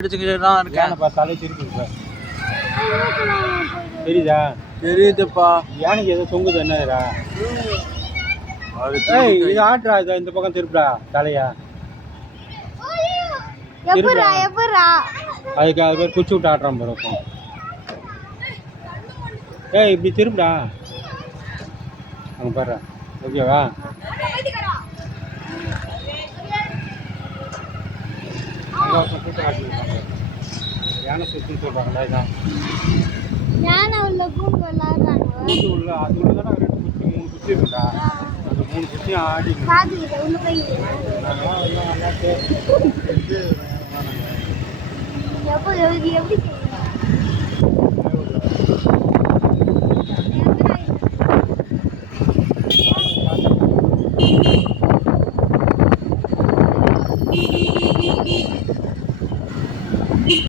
அடிச்சுக்கிட்டுதான் இருக்கேன். யானைப்பா தலை திருப்பி தெரியுதா? தெரியுதுப்பா. யானைக்கு ஏதோ தொங்குது என்னதுடா? இது ஆட்டுறா, இது இந்த பக்கம் திருப்புடா தலையா. அதுக்கு அது பேர் குச்சி விட்டு ஆட்டுறான் பாரு. ஏய் இப்படி திருப்புடா. அங்கே பாரு. ஓகேவா? யானை சுற்றுன்னு சொல்கிறாங்களா? இதான் யானை உள்ள கூண்டு விளாடுறாங்க. கூண்டு உள்ள அது உள்ள தான் 2 குச்சி 3 குச்சி இருக்குடா. அந்த 3 குச்சியும் ஆடி பார்த்துக்கிட்ட உள்ள போய் எப்போ எப்படி